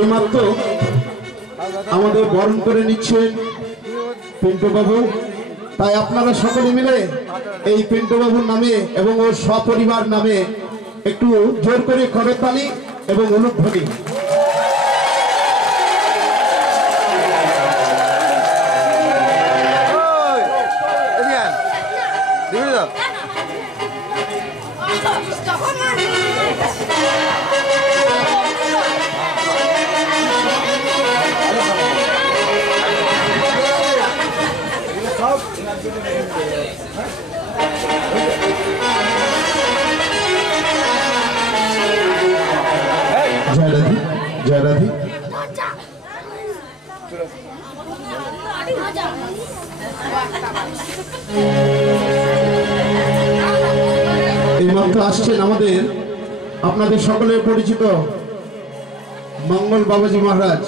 এইমাত্র আমাদের বরণ করে নিচ্ছেন পিন্টু বাবু। তাই আপনারা সকলে মিলে এই পিন্টু বাবুর নামে এবং ওর সপরিবার নামে একটু জোর করে করতালি এবং উলুধ্বনি। जय राधे जय राधे। এইমাত্র আসছেন আমাদের আপনাদের সকলের পরিচিত মঙ্গল বাবাজি মহারাজ,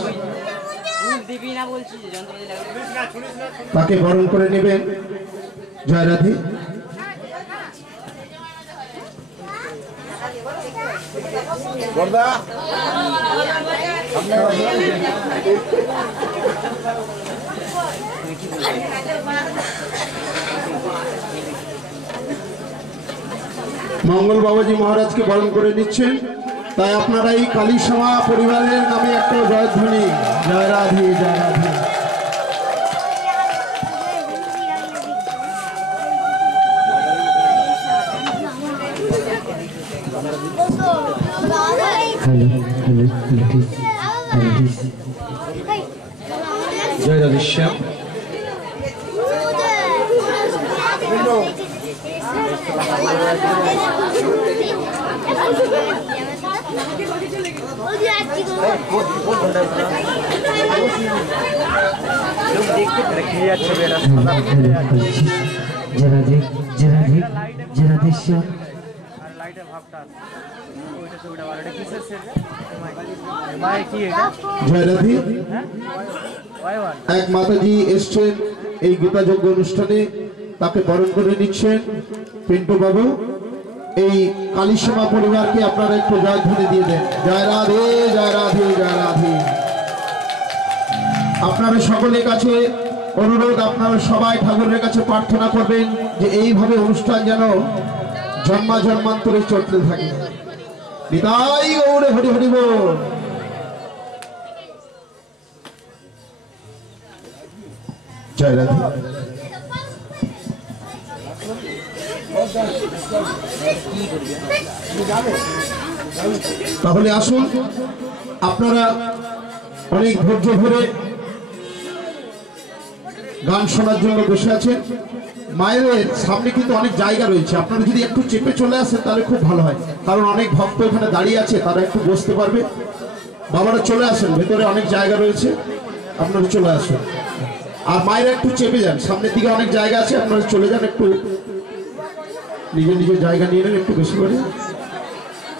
তাকে বরণ করে নেবেন। জয় রাধে। মঙ্গল বাবাজি মহারাজকে বরণ করে নিচ্ছেন। তাই আপনারা এই কালীসমা পরিবারের নামে একটা জয়ধ্বনি। জয় রাধে জয় রাধে। जय राधे श्याम। जय राधे। एक माताजी एসছেন এই গীতাযজ্ঞ অনুষ্ঠানে, তাকে বরণ করে নিচ্ছেন পিন্টু বাবু। এই কালীসমা পরিবারকে আপনারা একটু জয়ধ্বনি দিয়ে দেন। জয় রাধে জয় রাধে জয় রাধে। আপনারা সকলের কাছে অনুরোধ, আপনারা সবাই ঠাকুরের কাছে প্রার্থনা করবেন যে এইভাবে অনুষ্ঠান যেন জন্মা জন্মান্তরে চলতে থাকে। নিতাই গৌরে হরি হরি বল। জয় রাধে। তাহলে আসুন, আপনারা অনেক ধৈর্য ধরে গান শোনার জন্য বসে আছেন। মায়ের সামনে কিন্তু অনেক জায়গা রয়েছে, আপনারা যদি একটু চেপে চলে আসেন তাহলে খুব ভালো হয়, কারণ অনেক ভক্ত এখানে দাঁড়িয়ে আছে, তারা একটু বসতে পারবে। বাবারা চলে আসেন, ভেতরে অনেক জায়গা রয়েছে, আপনারা চলে আসুন। আর মায়েরা একটু চেপে যান, সামনের দিকে অনেক জায়গা আছে, আপনারা চলে যান, একটু নিজের নিজের জায়গা নিয়ে নেন একটু বেশি করে।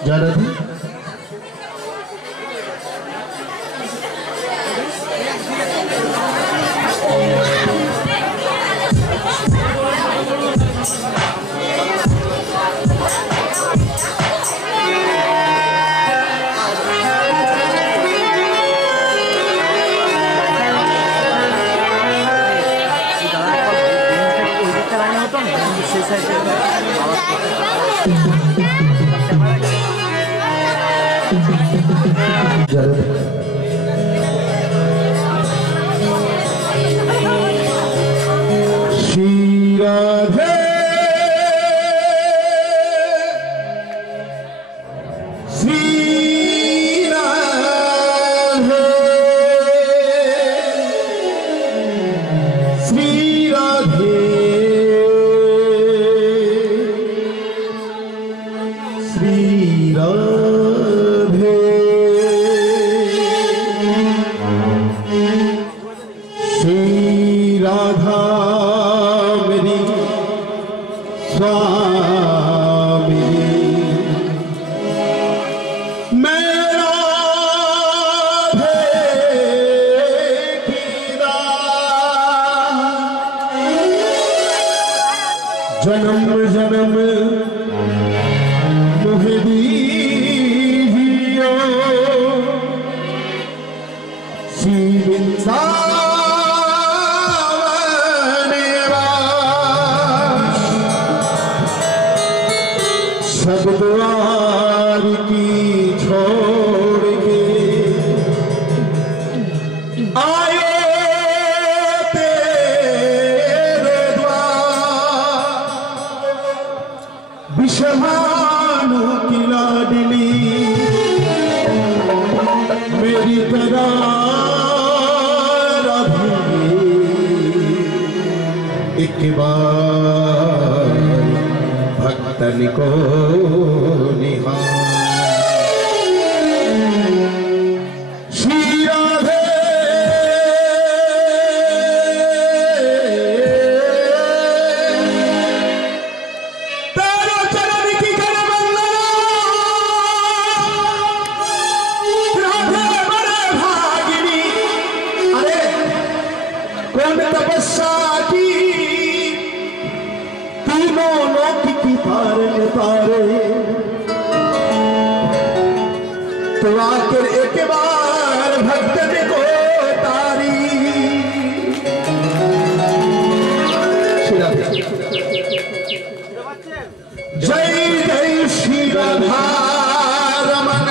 জয় রাধে। श्री राधे श्री राधे श्री राधे श्री राधे श्री राधा मेरी स्वामी मैं राधे की जन्म जन्म मुझे दीजियो सब द्वार की छोड़ के आए तेरे द्वार विषभानु की लाडली मेरी तरह एक बार भक्तन को निहार श्री राधे तेरे चरण की कर वंदना राधे बड़े भागिनी अरे कौन तपस्या की तीनों लोक की तारे तारे तो आकर एक बार भक्तन को तारी जय जय श्री राधा रमन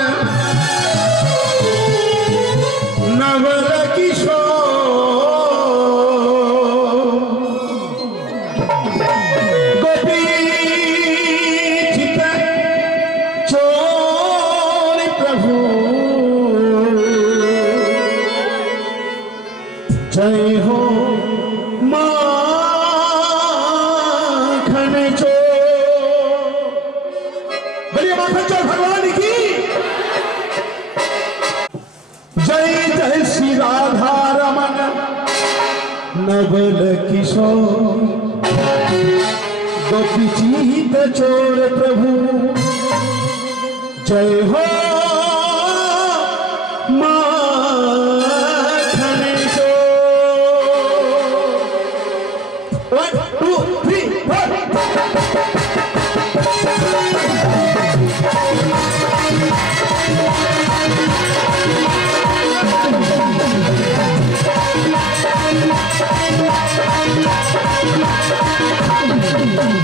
नवल किशोर गोपी चित चोर प्रभु जय हो माखन चोर बोलिए माखन चोर भगवान की जय जय श्री राधा रमन नवल किशोर गोपी चित चोर प्रभु जय हो माखन चोर 1 2 3 4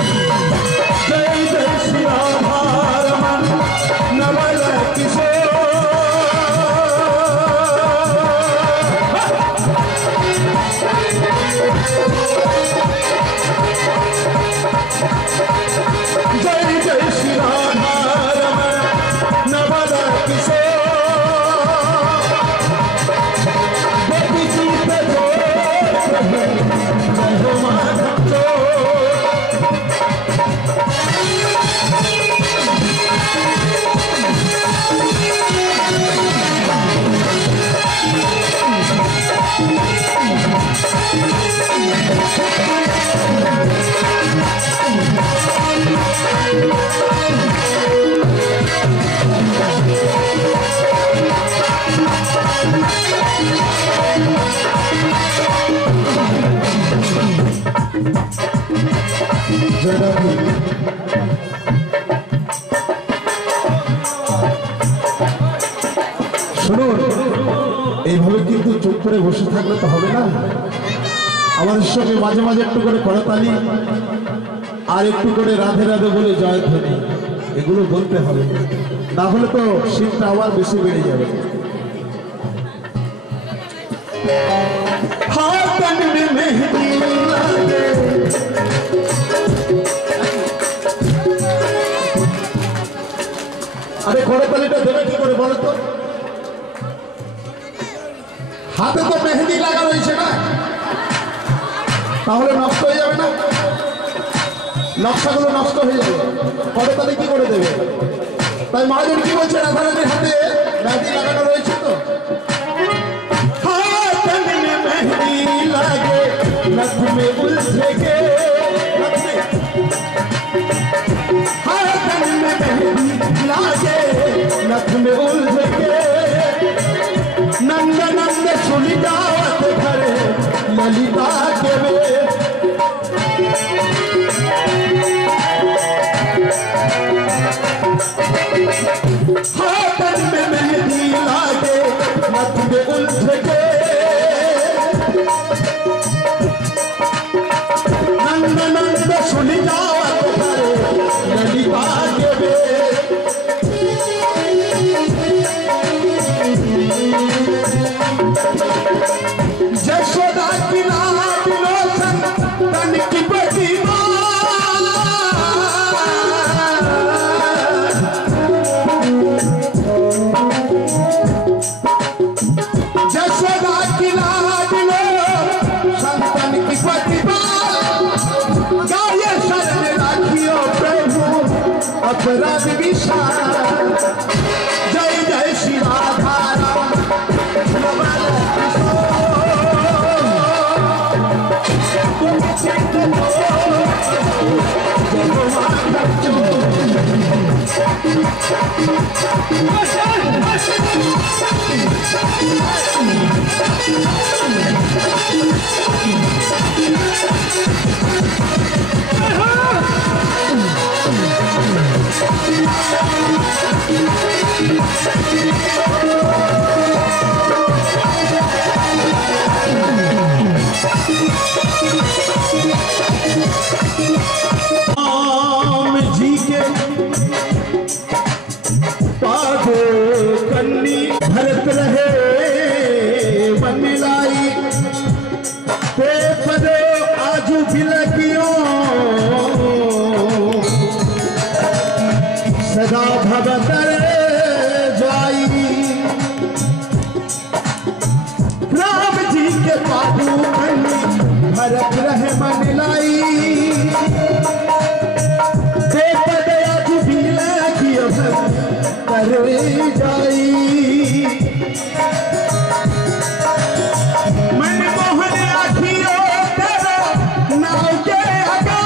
जय जय श्री राधा रमन नवल किशोर जय जय श्री राधा रमन नवल किशोर गोपी चित चोर जय हो माधव चोर শুনুন এইভাবে কিন্তু চুপ করে বসে থাকলে তো হবে না আমাদের সঙ্গে মাঝে মাঝে একটু করে করতালি আর একটু করে রাধে রাধে বলে জয় ধ্বনি এগুলো বলতে হবে না হলে তো শীতটা আবার বেশি বেড়ে যাবে হাতন মে মেহেদি লাগে আরে করতালিটা দেবে কি করে বলো তো হাতে তো মেহেদি লাগা রয়েছে না তাহলে নষ্ট হয়ে যাবে না নকশাগুলো নষ্ট হয়ে যাবে করতালি কি করে দেবে তাই মহাজন কি বলছে রাধারানীর হাতে মেহেদি লাগানো রয়েছে তো হাতন মে মেহেদি লাগে নখ মে উলঝে গে हाथन में मेहंदी लागे नथ में उलझ के नंद नंद सुलिदावत घरे ललिता के वे हाथन में मेहंदी लागे नथ में उलझ के संतन की प्रतिमा जशोदा की लाडलो संतन की प्रतिमा गाये शरण राखियो प्रभु अपराध विशाल जय जय श्री राधा राम राम जी के पादो कन्नी भरत रहे मन लाई ते पदो आजू बिलकियो सदा भवतर जाई राम जी के पादो कन्नी भरत रहे मन लाई करे जाई मन मोहन आखियो तेरा नाव के आगा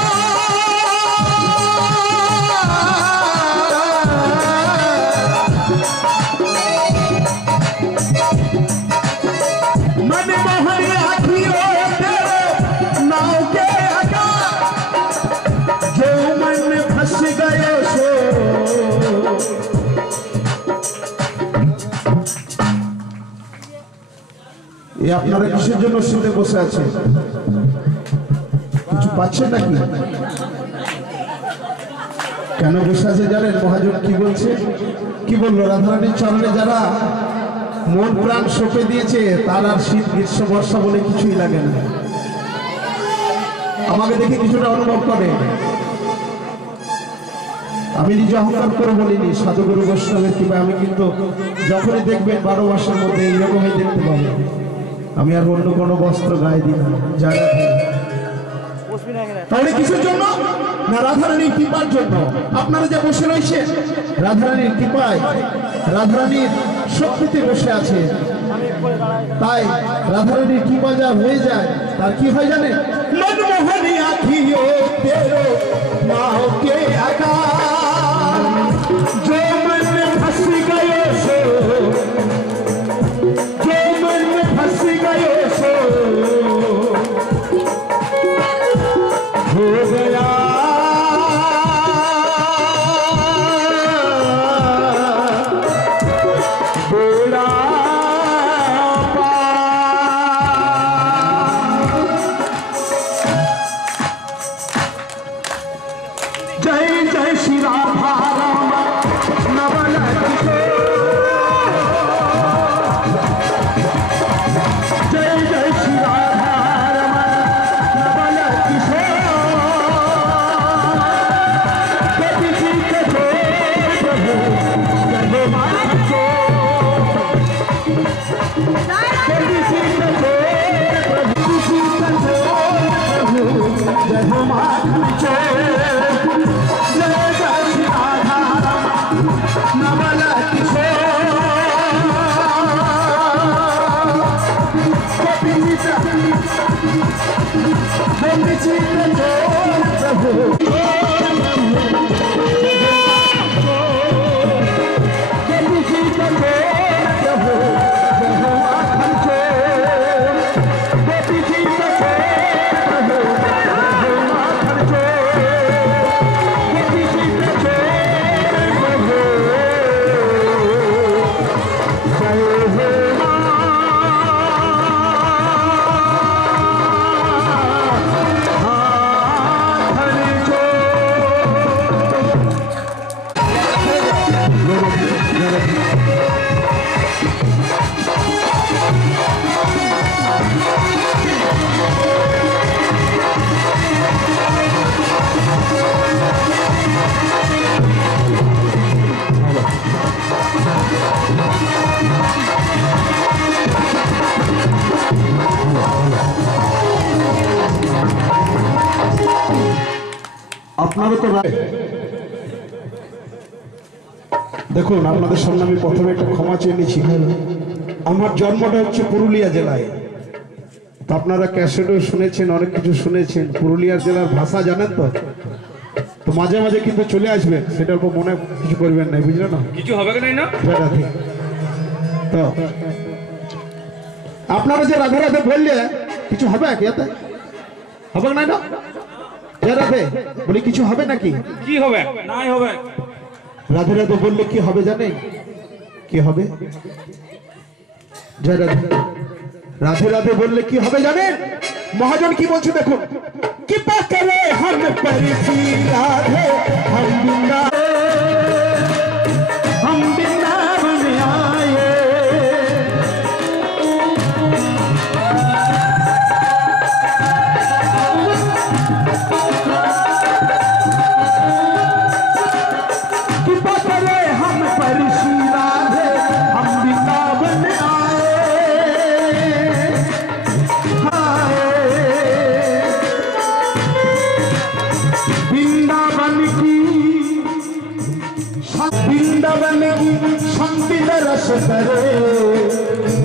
मन मोहन आखियो तेरा नाव के आगा जो मन फंस गयो सो ये আপনারা কিসের জন্য শুনতে বসে আছেন কিছু পাচ্ছেন নাকি কেন বসে আছে জানেন মহাজন কি বলছে কি বললো রাধারানীর চরণে যারা মন প্রাণ সঁপে দিয়েছে তার আর শীত গ্রীষ্ম বর্ষা বলে কিছুই লাগে না আমাকে দেখে কিছুটা অনুভব করে আমি নিজে অহংকার করে বলিনি সাধুগুরু বৈষ্ণবের কিংবা আমি কিন্তু যখনই দেখবেন 12 মাসের মধ্যে এইরকমই দেখতে পাবেন আমি আর অন্য কোনো বস্ত্র গায়ে দিই না জায়গা তাহলে কিসের জন্য না রাধারানীর কৃপার জন্য আপনারা যে বসে রয়েছে রাধারানীর কৃপায় রাধারানীর শক্তিতে বসে আছে তাই রাধারানীর কৃপা যা হয়ে যায় তার কি হয় জানেন মনমোহনী আখিও তেরো নাও কে আগা जो मन में फंस गए सो जो मन में फंस गए सो हो गया बेड़ा जय जय श्री राधा राम नवल जय जय श्री राधा रमन नवल कभी जी के प्रभु जय मान जो कभी जी के प्रभु जी के प्रभु जय मान जो আপনারও তো দেখুন, আপনাদের সামনে আমি প্রথমে একটা ক্ষমা চেয়ে নিচ্ছি। আমার জন্মটা হচ্ছে পুরুলিয়া জেলায়, তো আপনারা ক্যাসেটও শুনেছেন, অনেক কিছু শুনেছেন। পুরুলিয়া জেলার ভাষা জানেন তো, তো মাঝে মাঝে কিন্তু চলে আসবেন, সেটার উপর মনে কিছু করবেন না, বুঝলেন না? কিছু হবে না তো আপনারা যে রাধে রাধে বললে কিছু হবে এতে হবে না? না রাধে বলি কিছু হবে নাকি? কি হবে? নাই হবে। রাধে রাধে বললে কি হবে জানেন? কি হবে? জয় রাধে। রাধে রাধে বললে কি হবে জানেন? মহাজন কি বলছে দেখুন। কি পাকরে हम परसी राधे हम वृंदावन आए। कि पाकरे हम परसी राधे हम वृंदावन वृंदावन की शांति रस करे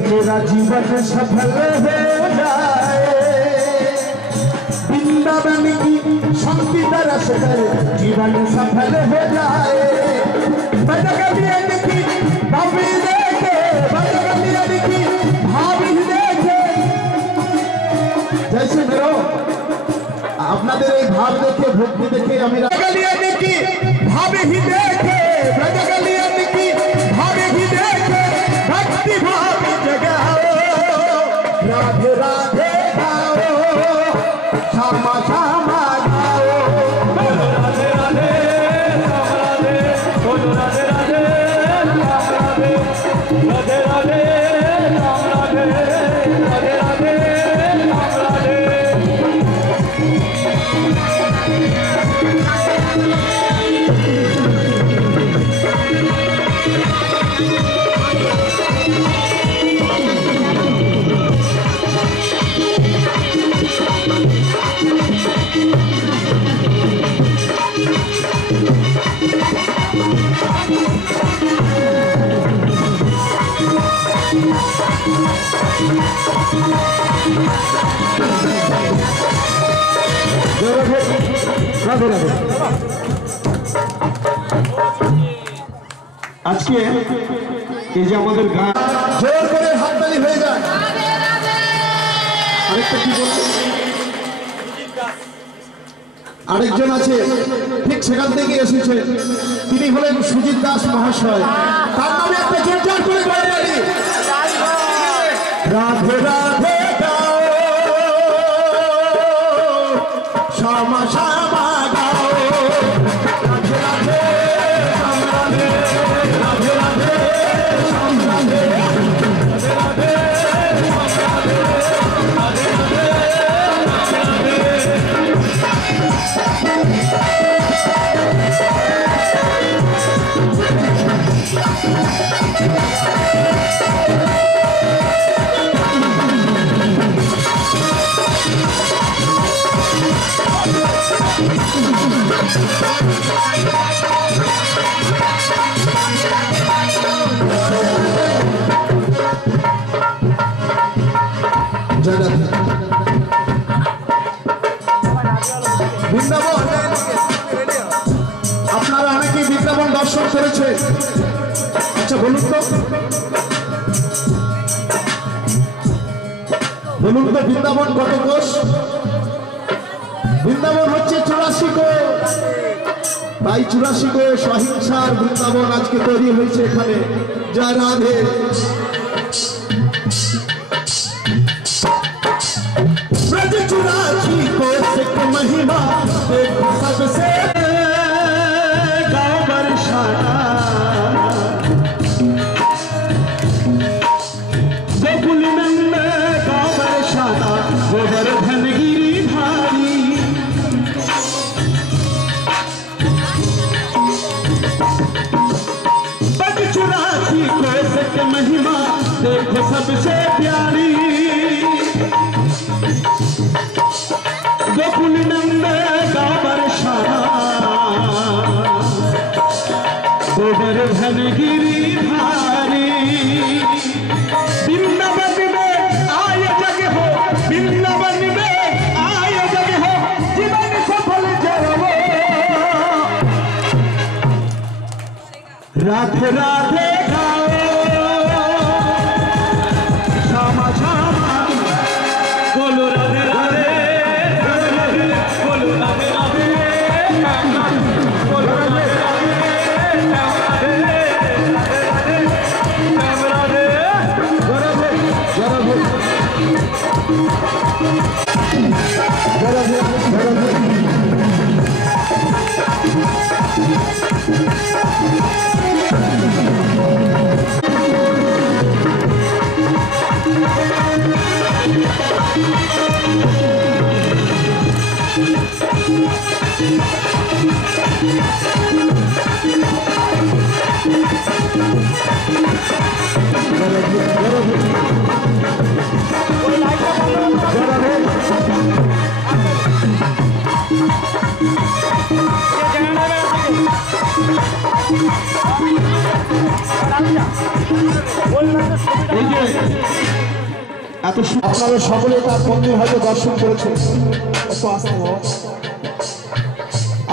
मेरा जीवन सफल हो जाए। वृंदावन की शांति रस करे जीवन सफल हो जाए। बजगलियन की भाभी देखे, बजगलियन की भाभी देखे, जैसे मेरो আপনাদের এই ভাব দেখে ভক্তি দেখে আমি बजगलियन की भाभी देखे, बजगलियन की भाभी देखे, भक्ति भाव जगाओ, राधे राधे गाओ, श्यामा श्यामा गाओ, राधे राधे राम राधे, बोलो राधे राधे राम राधे, राधे राधे राम राधे, राधे राधे राम राधे। আজকে এই যে আমাদের গান জোর করে হাততালি হয়ে যায়। আরেকটা কি বলছে, আরেকজন আছে ঠিক সেখান থেকে এসেছে, তিনি হলেন সুজিত দাস মহাশয়। তার নামে একটা জোরদার করে গাড়ি রাধে রাধে গাও, শ্যামা শ্যামা গাও, রাধে রাধে রাম রাধে, রাধে রাধে রাম রাধে, রাধে রাধে রাম রাধে, রাধে রাধে রাম রাধে। বৃন্দাবন আপনারা অনেকেই বৃন্দাবন দর্শন করেছে। আচ্ছা বলুন তো বৃন্দাবন কত কোষ? বৃন্দাবন হচ্ছে 84 কোষ। তাই 84 কোষ অহিংসার বৃন্দাবন আজকে তৈরি হয়েছে এখানে। জয় রাধে। ब्रज 84 कोष की महिमा देखो सबसे गाँव बरसाना, गोकुल नंद गाँव बरसाना, गोवर्धन गिरी भारी। ब्रज 84 कोष की महिमा देखो सबसे प्यारी, गोकुल नंद गाँव बरसाना, गोवर्धन गिरिधारी वृंदावन में आय जग हो, वृंदावन में आय जग हो, जीवन सफल जरवो। राधे राधे गाओ श्यामा श्यामा, बोलो राधे राधे, बोलो राधे राधे, बोलो राधे আপনারা সকলে তার মন্দির হয়তো দর্শন করেছেন।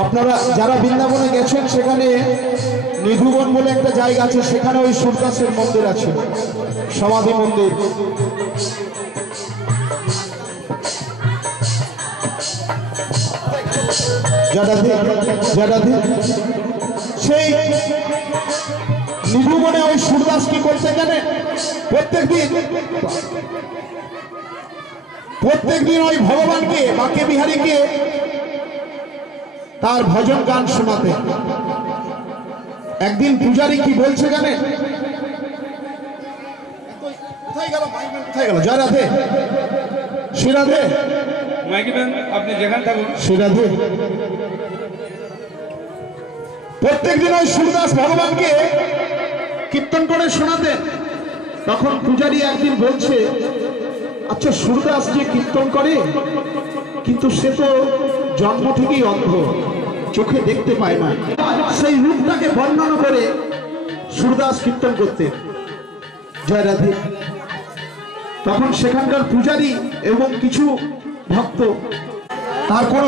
আপনারা যারা বৃন্দাবনে গেছেন সেখানে নিধুবন বলে একটা জায়গা আছে, সেখানে ওই সূর্যাসের মন্দির আছে, সমাধি মন্দির। সেই নিধুবনে ওই সূর্যাস কি করতে জানেন? প্রত্যেকদিন ওই ভগবানকে বাঁকে বিহারীকে তার ভজন গান শোনাতে। একদিন পূজারী কি বলছে জানেন? কোথায় গেল? জয় রাধে, শ্রী রাধে, আপনি যেখানে থাকুন, শ্রী রাধে। প্রত্যেকদিন ওই সূর্যদাস ভগবানকে কীর্তন করে শোনাতেন। তখন পূজারী একদিন বলছে, আচ্ছা সূর্যদাস যে কীর্তন করে, কিন্তু সে তো জন্ম থেকেই অন্ধ, চোখে দেখতে পায় না। সেই রূপটাকে বর্ণনা করে সূর্যদাস কীর্তন করতে। জয় রাধে। তখন সেখানকার পূজারী এবং কিছু ভক্ত তার কোনো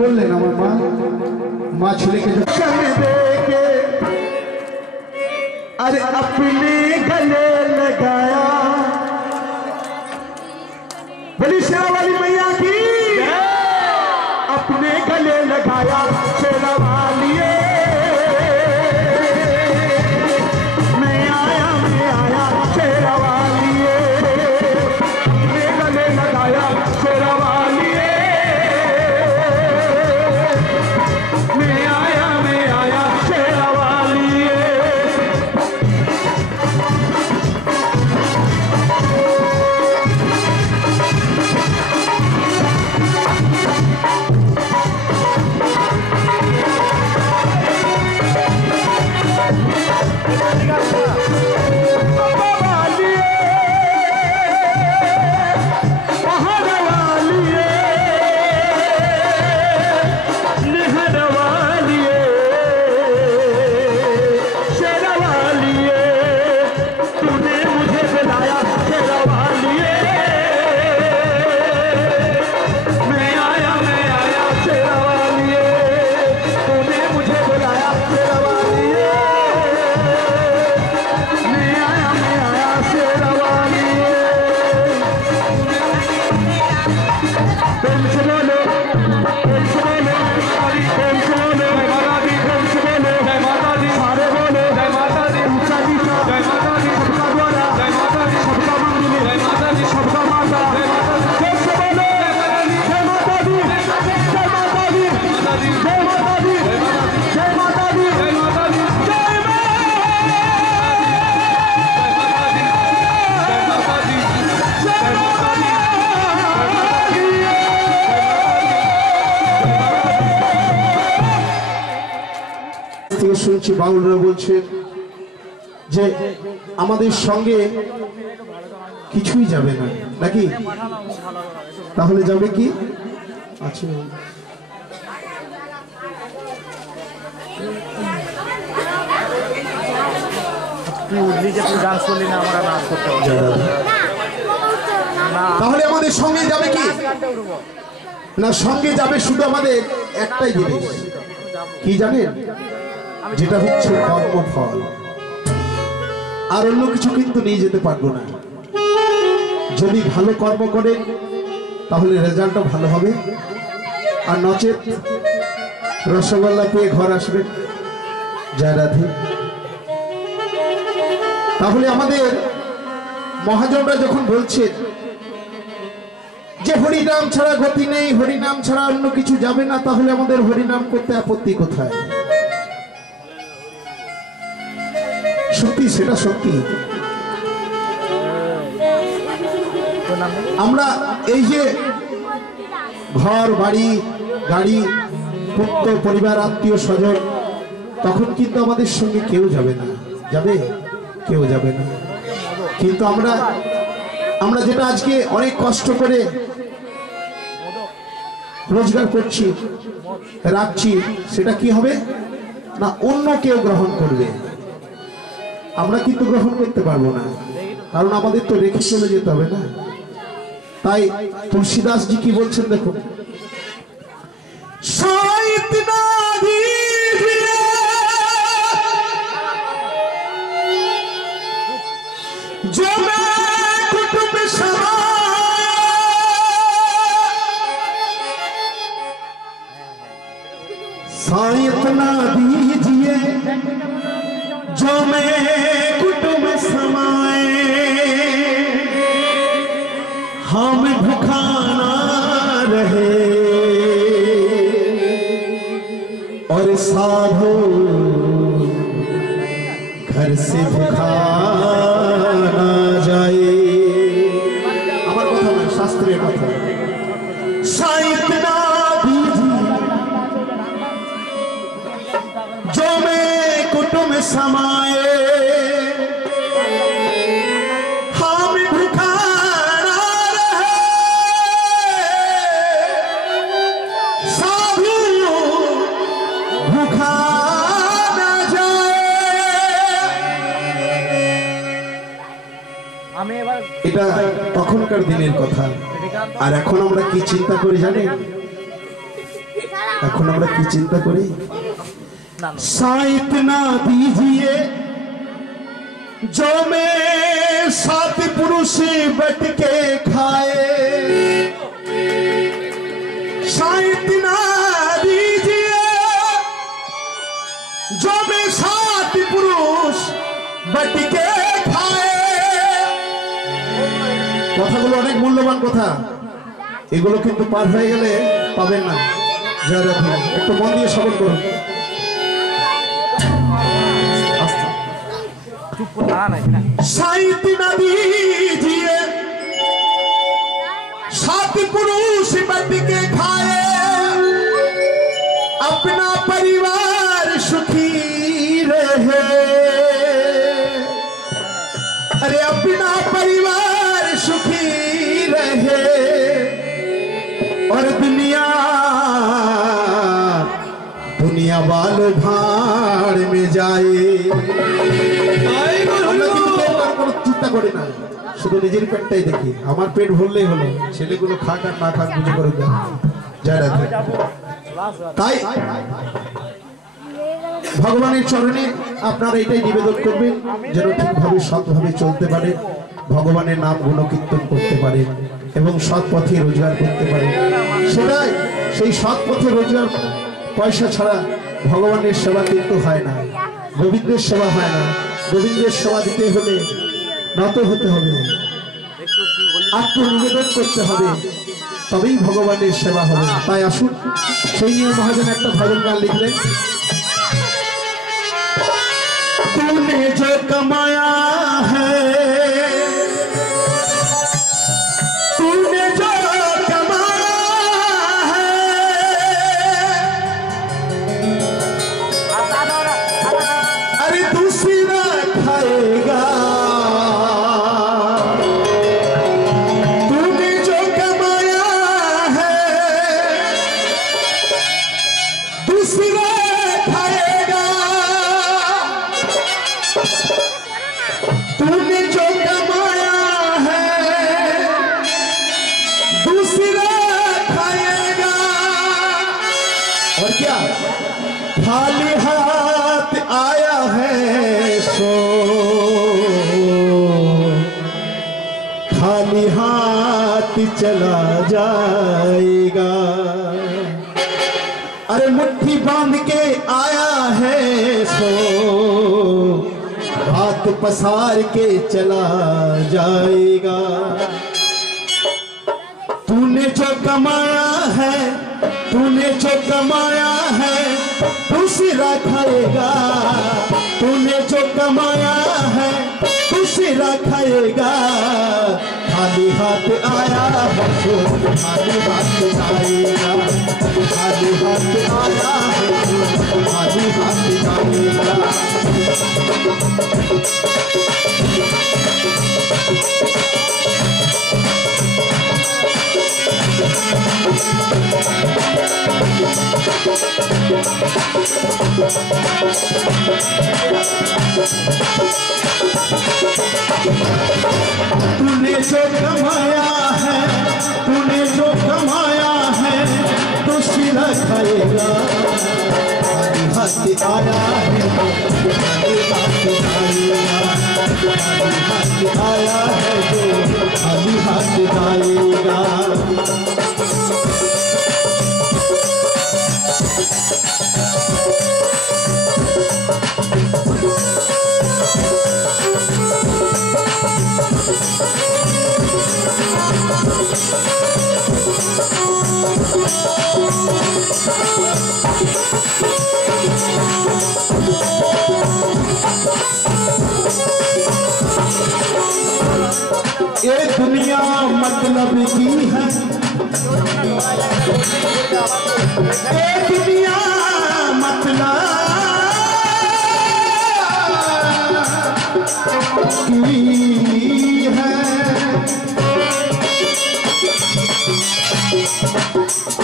করলেন আমার মা ছেলেকে देके अरे अपने गले लगाया। बोली शेरा वाली मैया की, अपने गले लगाया शेरा वाली। मैं आया शेरा वाली, अपने गले लगाया शेरा वाली। শুনছি বাউলরা বলছেন যে আমাদের সঙ্গে কিছুই যাবে না, নাকি? তাহলে যাবে কি? আচ্ছা, তাহলে আমাদের সঙ্গে যাবে কি না? সঙ্গে যাবে শুধু আমাদের একটাই জিনিস, কি জানেন? যেটা হচ্ছে কর্মফল। আর অন্য কিছু কিন্তু নিয়ে যেতে পারবো না। যদি ভালো কর্ম করেন তাহলে রেজাল্টও ভালো হবে, আর নচেত রসগোল্লা পেয়ে ঘর আসবেন। জয় রাধে। তাহলে আমাদের মহাজনরা যখন বলছেন যে হরিনাম ছাড়া গতি নেই, হরিনাম ছাড়া অন্য কিছু যাবে না, তাহলে আমাদের হরিনাম করতে আপত্তি কোথায়? সত্যি, সেটা সত্যি। আমরা এই যে ঘর বাড়ি গাড়ি পুত্র পরিবার আত্মীয় স্বজন, তখন কিন্তু আমাদের সঙ্গে কেউ যাবে না। যাবে? কেউ যাবে না। কিন্তু আমরা যেটা আজকে অনেক কষ্ট করে রোজগার করছি, রাখছি, সেটা কি হবে না? অন্য কেউ গ্রহণ করবে, আমরা কিন্তু গ্রহণ করতে পারবো না, কারণ আমাদের তো রেখে চলে যেতে হবে না। তাই তুলসীদাস জি কি বলছেন দেখো, साहित ना दीजिए जो मैं कुटुंब समाए, हम भूखा ना रहे और साधु घर से भूखा ना जाए। আমার কথা না, শাস্ত্রের কথা। साहित ना जो मैं कुटुंब समाए, हम भूखा ना रहे, साधु भूखा ना जाए। এটা তখনকার দিনের কথা। আর এখন আমরা কি চিন্তা করি জানেন? এখন আমরা কি চিন্তা করি? साहित ना दीजिए जो में सात पुरुष बैठ के खाए, साहित ना दीजिए जो में सात पुरुष बैठ के खाए। কথাগুলো অনেক মূল্যবান কথা, এগুলো কিন্তু পার হয়ে গেলে পাবেন না। জয় রাধে। একটু মন দিয়ে শ্রবণ করুন। साहित न दीजिए सात पुरुष बैठ के खाए, अपना परिवार सुखी रहे, अरे अपना परिवार सुखी रहे और दुनिया वालों भाड़ में जाए। চিন্তা করি না, শুধু নিজের পেটটাই দেখি। আমার পেট ভরলেই হলো, ছেলেগুলো খাক আর না খাক বুঝে করে দেয়। জয় রাধে। তাই ভগবানের চরণে আপনারা এটাই নিবেদন করবেন যেন ঠিকভাবে সৎভাবে চলতে পারে, ভগবানের নাম গুণকীর্তন করতে পারে এবং সৎ পথে রোজগার করতে পারে। সেটাই, সেই সৎ পথে রোজগার পয়সা ছাড়া ভগবানের সেবা কিন্তু হয় না, গোবিন্দের সেবা হয় না। গোবিন্দের সেবা দিতে হলে নত হতে হবে, আত্মনিবেদন করতে হবে, তবেই ভগবানের সেবা হবে। তাই আসুন, সেই নিয়ে মহাজন একটা ভজন গান লিখলেন। तूने जो कमाया है, तूने जो कमाया है, चला जाएगा। अरे मुट्ठी बांध के आया है सो हाथ पसार के चला जाएगा। तूने जो कमाया है, तूने जो कमाया है दूसरा खाएगा। तूने जो कमाया है दूसरा खाएगा। खाली हाथ आया है तो खाली हाथ जाएगा। खाली हाथ आया है तो खाली हाथ जाएगा। तूने जो कमाया है, तूने जो कमाया है दूसरा खाएगा। खाली हाथ आया है तो खाली हाथ जाएगा। खाली हाथ आया है तो खाली हाथ जाएगा। ये दुनिया मतलब की है, ये दुनिया मतलब की है।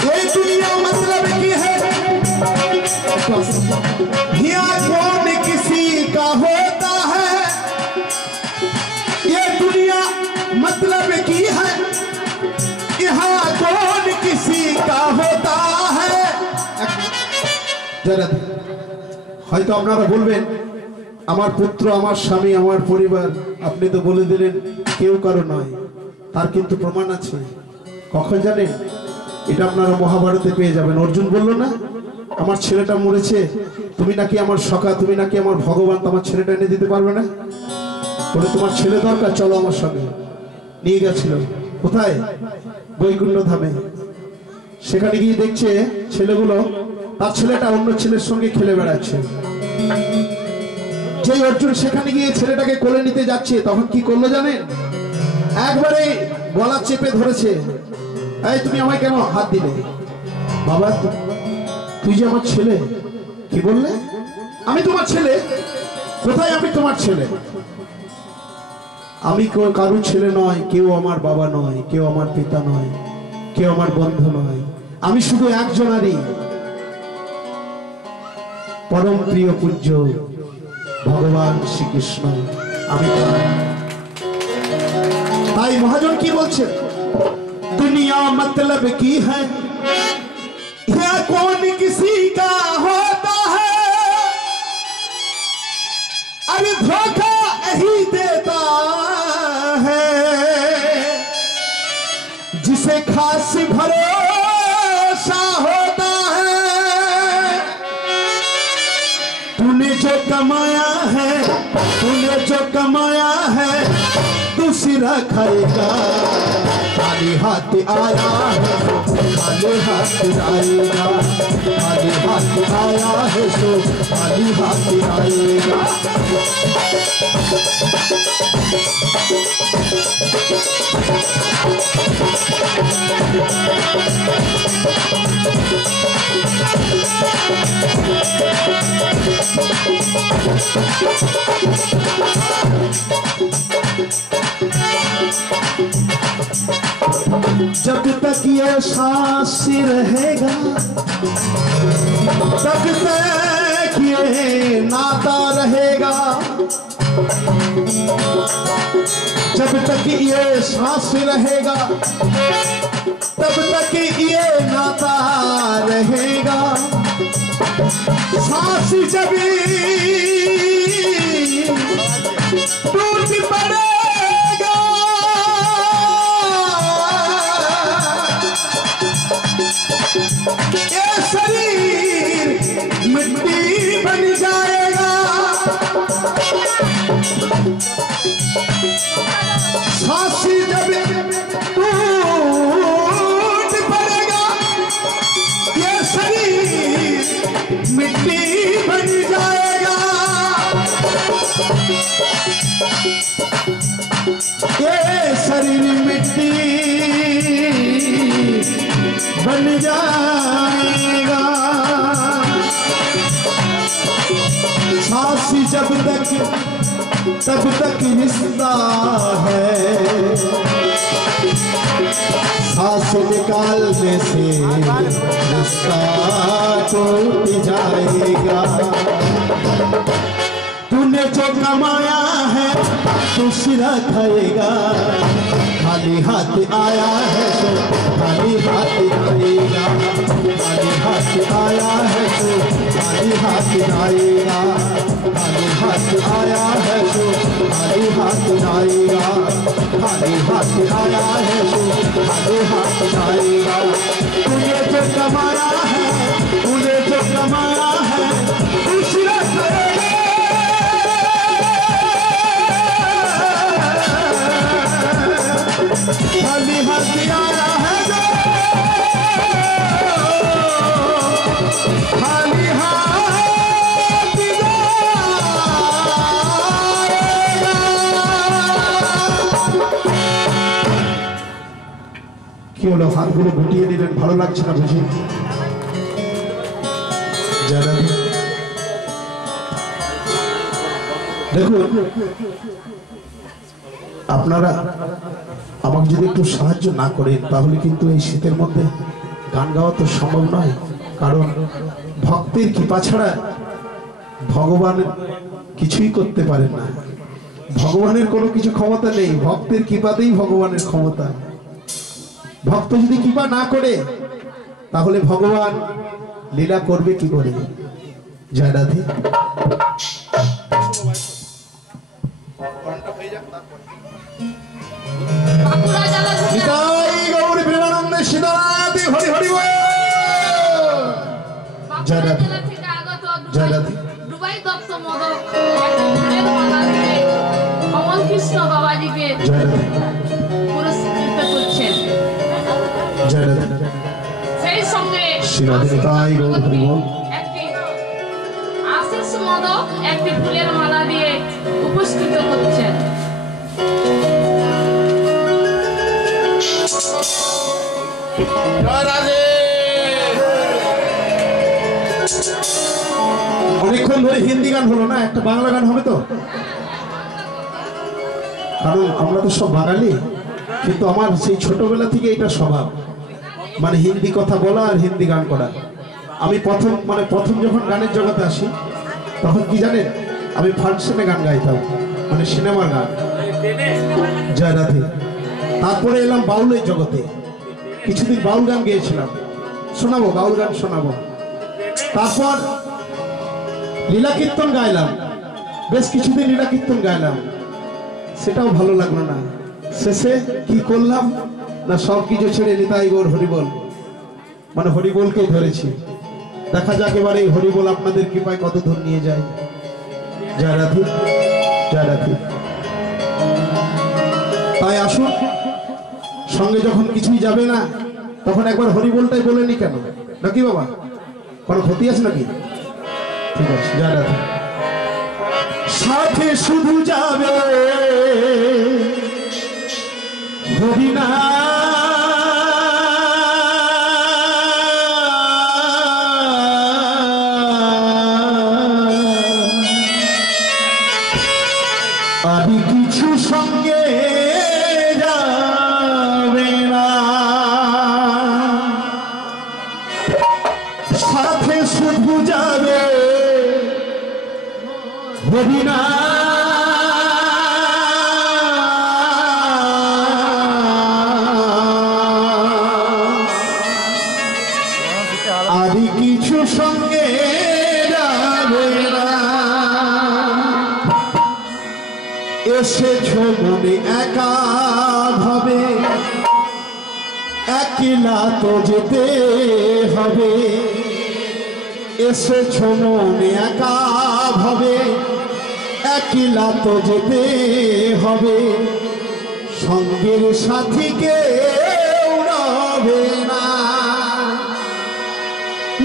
ये दुनिया मतलब की है। यहाँ कौन किसी का होता है। ये दुनिया मतलब की है। यहाँ कौन किसी का होता है। হয়তো আপনারা বলবেন আমার পুত্র, আমার স্বামী, আমার পরিবার, আপনি তো বলে দিলেন কেউ কারো নয়। তার কিন্তু প্রমাণ আছে। কখন জানেন? এটা আপনারা মহাভারতে পেয়ে যাবেন। অর্জুন বলল না আমার ছেলেটা মরেছে, তুমি নাকি আমার সখা, তুমি নাকি আমার ভগবান, তোমার ছেলেটা এনে দিতে পারবে না? বলে তোমার ছেলে দরকার, চলো আমার সঙ্গে। নিয়ে গেছিল কোথায়? বৈকুণ্ঠ ধামে। সেখানে গিয়ে দেখছে ছেলেগুলো, তার ছেলেটা অন্য ছেলের সঙ্গে খেলে বেড়াচ্ছে। যে অর্জুন সেখানে গিয়ে ছেলেটাকে কোলে নিতে যাচ্ছে, তখন কি করলো জানেন? একবারে গলা চেপে ধরেছে। এই তুমি আমায় কেন হাত দিলে? বাবা তুই যে আমার ছেলে। কি বললে? আমি তোমার ছেলে? কোথায় আমি তোমার ছেলে? আমি কারুর ছেলে নয়, কেউ আমার বাবা নয়, কেউ আমার পিতা নয়, কেউ আমার বন্ধু নয়। আমি শুধু একজনারই, পরম প্রিয় পূজ্য ভগবান শ্রীকৃষ্ণ। আমি তাই মহাজন কি বলছেন? दुनिया मतलब की है, यह कौन किसी का होता है। अरे धोखा यही देता है जिसे खास भरोसा होता है। तूने जो कमाया है, तूने जो कमाया है दूसरा खाएगा। खाली हाथ आया है खाली हाथ जाएगा। खाली हाथ आया है तो खाली हाथ आएगा। जब तक ये सांस रहेगा, तब तक ये नाता रहेगा। जब तक ये सांस रहेगा, तब तक ये नाता रहेगा। सांस जब टूट पड़ेगा, ये शरीर मिट्टी बन जाएगा, सांस जब तक तब तक रिश्ता है, सांस निकालने से रिश्ता टूट जाएगा। तूने जो कमाया है तू सिरा खाएगा, खाली हाथ आया है तो खाली हाथ आएगा, खाली हाथ आया है तो खाली हाथ आएगा, खाली हाथ आया है तो खाली हाथ आएगा, खाली हाथ आया है तो खाली हाथ आएगा। तूने जो कमाया है, तूने जो कमाया है तू सिरा खाएगा, खाली हाथ आया है जो खाली हाथ কি হলো? হাতগুলো গুটিয়ে নিলেন, ভালো লাগছে না বুঝি? দেখুন আপনারা আমাকে যদি একটু সাহায্য না করেন তাহলে কিন্তু এই শীতের মধ্যে গান গাওয়া তো সম্ভব নয়, কারণ ভক্তের কৃপা ছাড়া ভগবান কিছুই করতে পারেন না। ভগবানের কোনো কিছু ক্ষমতা নেই, ভক্তের কৃপাতেই ভগবানের ক্ষমতা। ভক্ত যদি কৃপা না করে তাহলে ভগবান লীলা করবে কি করে? জয় রাধে। হরি হরি বল। জয় রাধে জয় রাধে। দুবাই দত্ত মোদক ফুলের মালা দিয়ে অমল কৃষ্ণ বাবাজিকে জয় রাধে পুরস্কৃত করছেন। জয় রাধে। সেই সঙ্গে শ্রীরাধিকাই গৌর হরি বল। একটি আশিস মোদক একটি ফুলের মালা দিয়ে উপস্থিত করছেন। জয় রাধে। অনেকক্ষণ ধরে হিন্দি গান হলো না, একটা বাংলা গান হবে তো? কারণ আমরা তো সব বাঙালি, কিন্তু আমার সেই ছোটবেলা থেকে এটা স্বভাব, মানে হিন্দি কথা বলা আর হিন্দি গান করা। আমি প্রথম যখন গানের জগতে আসি তখন কি জানেন, আমি ফাংশনে গান গাইতাম, মানে সিনেমার গান। জয় রাধে। তারপরে এলাম বাউলের জগতে, কিছুদিন বাউল গান গেয়েছিলাম, শোনাবো বাউল গান শোনাবো। তারপর লীলা কীর্তন গাইলাম, বেশ কিছুদিন লীলা কীর্তন গাইলাম, সেটাও ভালো লাগলো না। শেষে কি করলাম না, সব কিছু ছেড়ে নিতাই গৌর হরিবল, মানে হরিবলকেই ধরেছি। দেখা যাক এবারে এই হরিবল আপনাদের কৃপায় কত দূর নিয়ে যায়। জয় রাধে জয় রাধে। তাই আসুন, সঙ্গে যখন কিছুই যাবে না তখন একবার হরিবলটাই বলেনি কেন, নাকি বাবা? কোনো ক্ষতি আছে নাকি? ঠিক আছে, জয় রাধে। সাথে শুধু যাবে হরিনা, আমি কিছু সঙ্গে যাবে না, সাথে শুধু যাবে হরিনা, আর কিছু সঙ্গে যাবে না। এসেছ মনে একা ভাবে, একলা তো যেতে হবে। এসেছ মনে একা ভাবে, একলা তো যেতে হবে। সঙ্গের সাথীকে উড়াবে না,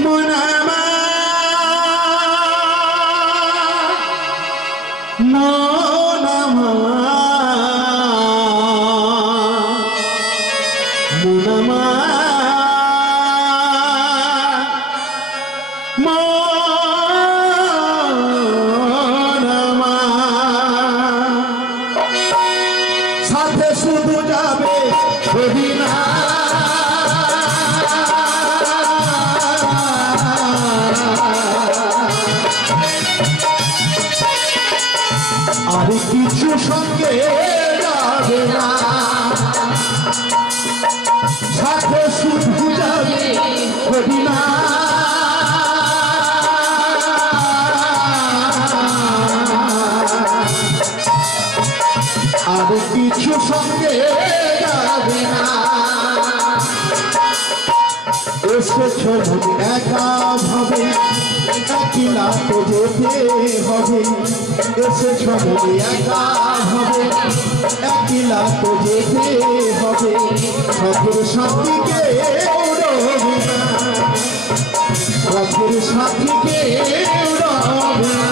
মনামা মনামা মনামা মনামা সাথে শুধু যাবে রবিনা আর কিছু সঙ্গে যাবে না সাথে শুধু যাবে রবিনা আর কিছু সঙ্গে যাবে না এসেছ একা ভাবে একলা তো যেতে হবে এসেছ একা ভাবে একলা তো যেতে হবে সখের সাথীকে রবে না সখের সাথীকে রবে না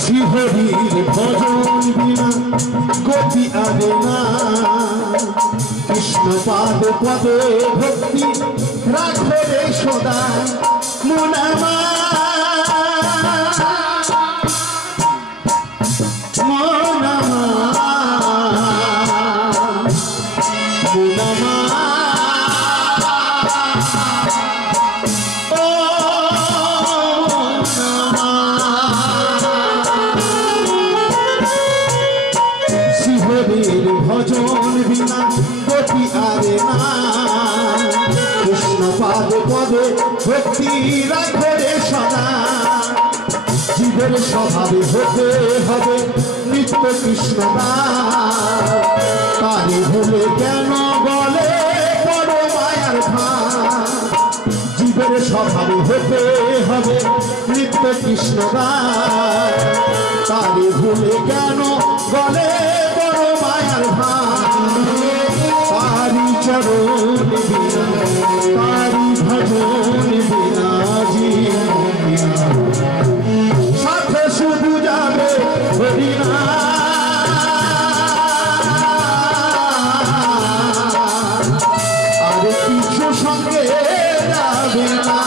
শ্রীহরির ভজন বিনা গতি আরে না কৃষ্ণ পাদ পদে ভক্তি রাখো রে সদা মনামা মনামা মনামা ভজন বিনা গতি আরে না কৃষ্ণ পাদে পদে ভক্তি রাখো রে সদা জীবের স্বভাবে হতে হবে নিত্য কৃষ্ণ তারে ভুলে কেন বলে বড় মায়ার ভার জীবের স্বভাবে হতে হবে নিত্য কৃষ্ণ তারে ভুলে কেন বলে তারি চরণ বিনা তারি ভজন বিনা সাথে শুধু যাবে হরিনা আর কিছু সঙ্গে যাবে না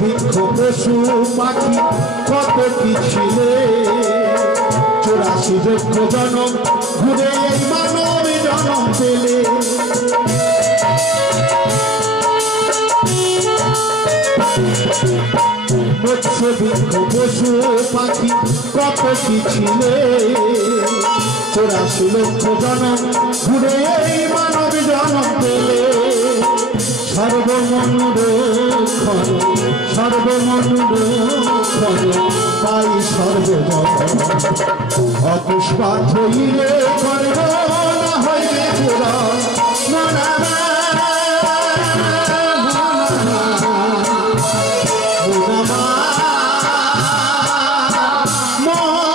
বৃক্ষ পশু পাখি কত কি ছিলে 84 যোগ্য জনম ঘুরে এই মানব জনম পেলে মৎস্য বৃক্ষ পশু পাখি কত কি ছিলে 84 লক্ষ জনম ঘুরে এই মানব জনম পেলে সর্বমনোরক্ষণ সর্বমনোরক্ষণ তাই সর্বজন অপুষ্পাত হইলে করব না হইবে পুরা মনামা মনামা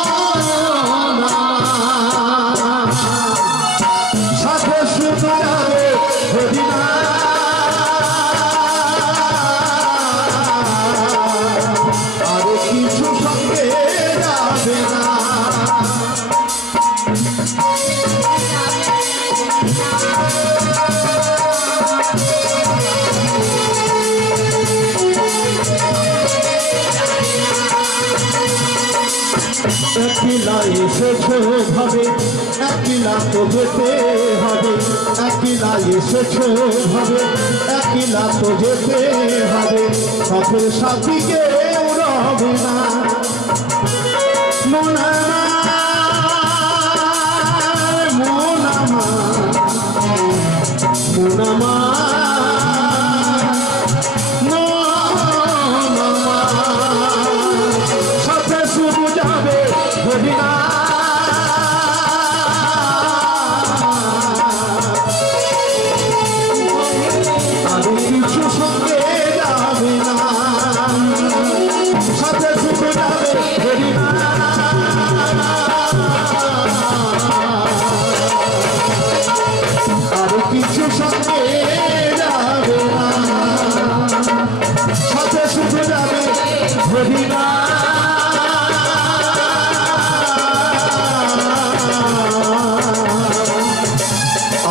মনামা সাথে শুধু যাবে হরিনা কিছু সঙ্গে যাবে না একলা এসেছো ভাবে একলা তো যেতে হবে, একলা এসেছো ভাবে একলা তো যেতে হবে, পথের সাথী কেউ রবে না। মন আমার, মন আমার, মন আমার, সাথে শুধু যাবে হরিনা। আরো কিছু সঙ্গে যাবে না, সাথে শুধু যাবে হরিনা। আরো কিছু সঙ্গে যাবে না, সাথে শুধু যাবে হরিনা।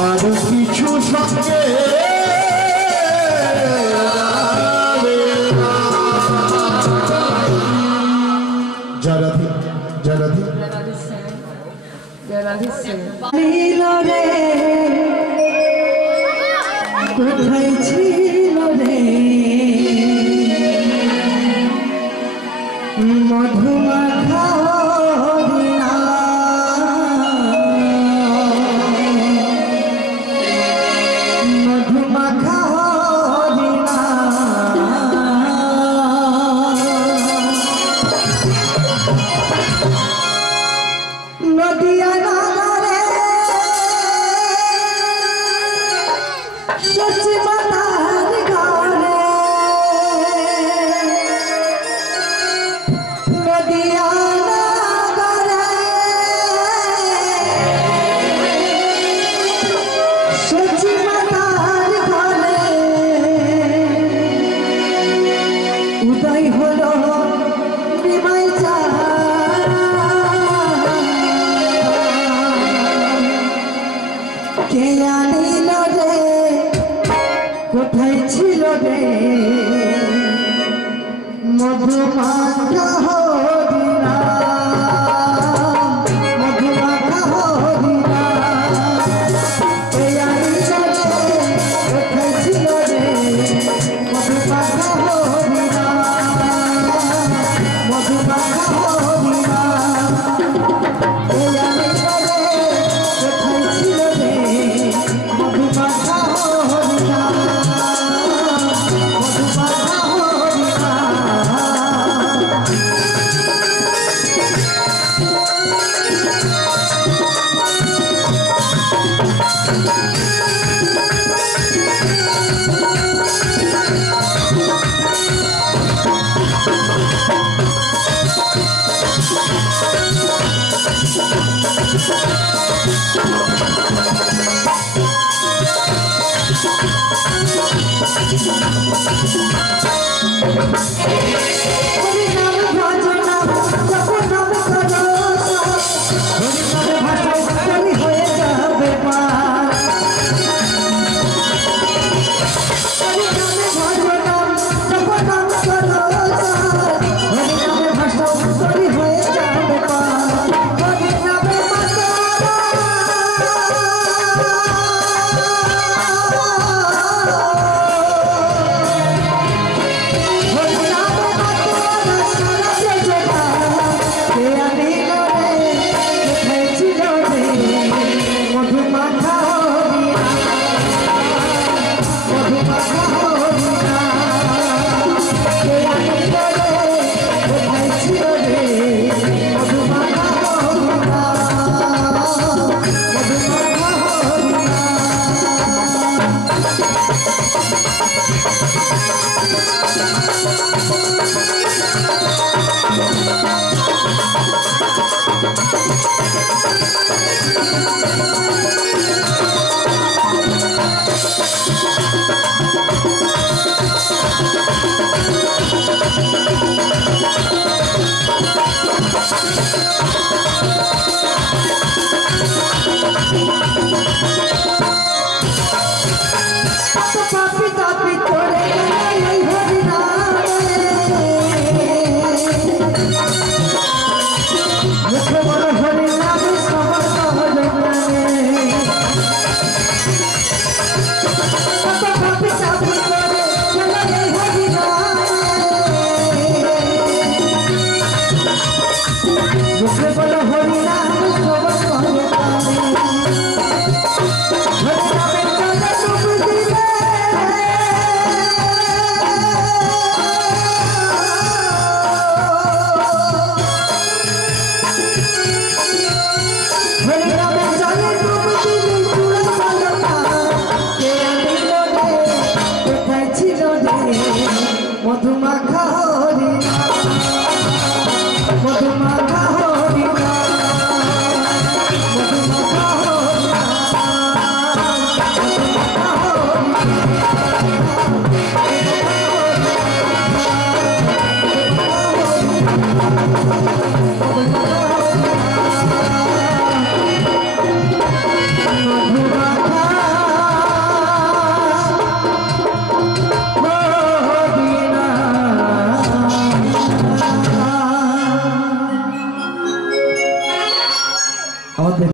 আরো কিছু সঙ্গে যাবে না। জয় রাধে, জয় রাধে। ছিল রে কোথায় ছিল রে মধুমাখা হরিণা, মধুমাখা হরিণা। নদিয়া নগরে সচিমাতার ঘরে, নদিয়া নগরে সচিমাতার ঘরে উদয় হলো বিমল চাঁদ। কে আনিল রে কোথায় ছিল রে মধুমাখা হরিণা, মধুমাখা হরিণা। কে আনিল রে কোথায় ছিল রে মধুমাখা হরিণা, মধুমাখা হরিণা। কে আনিল রে কোথায় ছিল রে মধুমাখা হরিণা, মধুমাখা হরিণা। হরিনাম ভজনাম জপনাম করো, হরিনাম ভাষা হয়ে যাবে পার। হরিনাম ভজনাম জপনাম করো, হরিনাম ভাষা হয়ে যাবে পার। হরিনামে মাতা হরিনামে মাতা মধুমাখা হরি নাম, মধুমাখা হরি নাম।